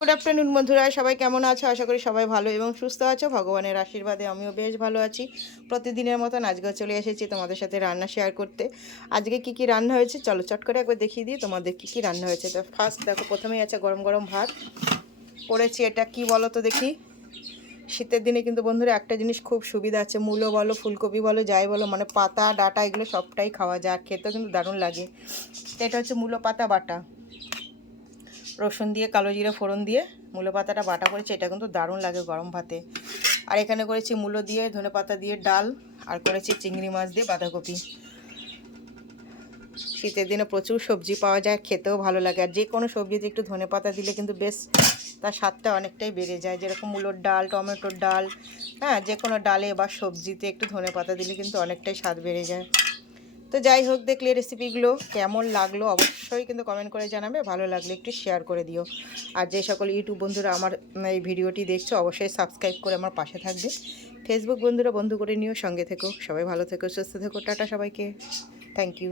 Good afternoon বন্ধুরা, সবাই কেমন আছো? আশা করি সবাই ভালো এবং সুস্থ আছো। ভগবানের আশীর্বাদে আমিও বেশ ভালো আছি। প্রতিদিনের মতন আজকেও চলে এসেছি তোমাদের সাথে রান্না শেয়ার করতে। আজকে কি কি রান্না হয়েছে চলো চট করে একবার দেখিয়ে দিই তোমাদের কি কি রান্না হয়েছে। তো ফার্স্ট দেখো, প্রথমেই আছে গরম গরম ভাত করেছি। এটা কি বলো তো দেখি। শীতের দিনে কিন্তু বন্ধুরা একটা জিনিস খুব সুবিধা আছে, মূলো বলো ফুলকপি বলো যাই বলো, মানে পাতা ডাঁটা এগুলো সবটাই খাওয়া যায় আর খেতেও কিন্তু দারুণ লাগে। তো এটা হচ্ছে মূলো পাতা বাটা, রসুন দিয়ে কালো জিরে ফোড়ন দিয়ে মূলো পাতাটা বাটা করেছি। এটা কিন্তু দারুণ লাগে গরম ভাতে। আর এখানে করেছি মূলো দিয়ে ধনে পাতা দিয়ে ডাল, আর করেছি চিংড়ি মাছ দিয়ে বাঁধাকপি। শীতের দিনে প্রচুর সবজি পাওয়া যায়, খেতেও ভালো লাগে। আর যে কোনো সবজিতে একটু ধনে পাতা দিলে কিন্তু বেশ তার স্বাদটা অনেকটাই বেড়ে যায়। যেরকম মূলোর ডাল, টমেটোর ডাল, হ্যাঁ, যে কোনো ডালে বা সবজিতে একটু ধনে পাতা দিলে কিন্তু অনেকটাই স্বাদ বেড়ে যায়। তো যাই হোক, দেখলে রেসিপিগুলো কেমন লাগলো অবশ্যই কিন্তু কমেন্ট করে জানাবে। ভালো লাগলে একটু শেয়ার করে দিও। আর যে সকল ইউটিউব বন্ধুরা আমার এই ভিডিওটি দেখছো অবশ্যই সাবস্ক্রাইব করে আমার পাশে থাকবে। ফেসবুক বন্ধুরা বন্ধু করে নিও, সঙ্গে থেকো। সবাই ভালো থেকো, সুস্থ থেকো। টাটা সবাইকে, থ্যাংক ইউ।